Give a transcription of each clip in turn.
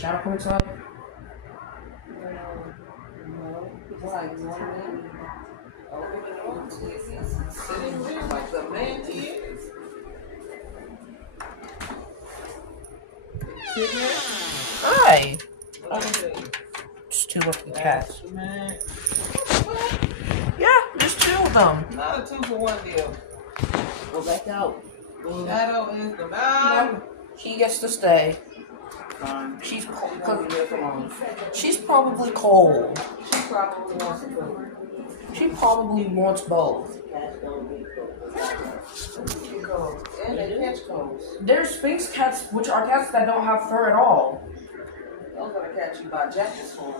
Shadow comes up? No. It's like one man. Sitting there like the man he is. Sitting there. Hi. What is it? Just two lucky cats. Man. Yeah, just two of them. Not a 2-for-1 deal. Go back out. Shadow is the man. She gets to stay. She's probably cold. She probably wants to go. She probably wants both. And they catch colds. There's Sphinx cats, which are cats that don't have fur at all. Those are the cats you buy jackets for.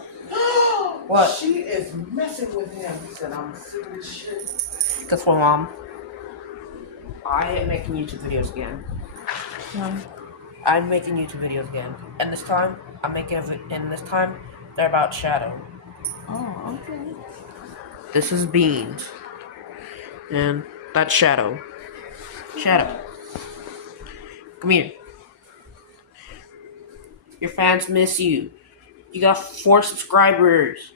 What? She is messing with him. He said, I'm sick of this shit. Guess what, Mom? I am making YouTube videos again. I'm making YouTube videos again. And this time, they're about Shadow. Oh, okay. This is Beans. And that's Shadow. Shadow. Come here. Your fans miss you. You got 4 subscribers.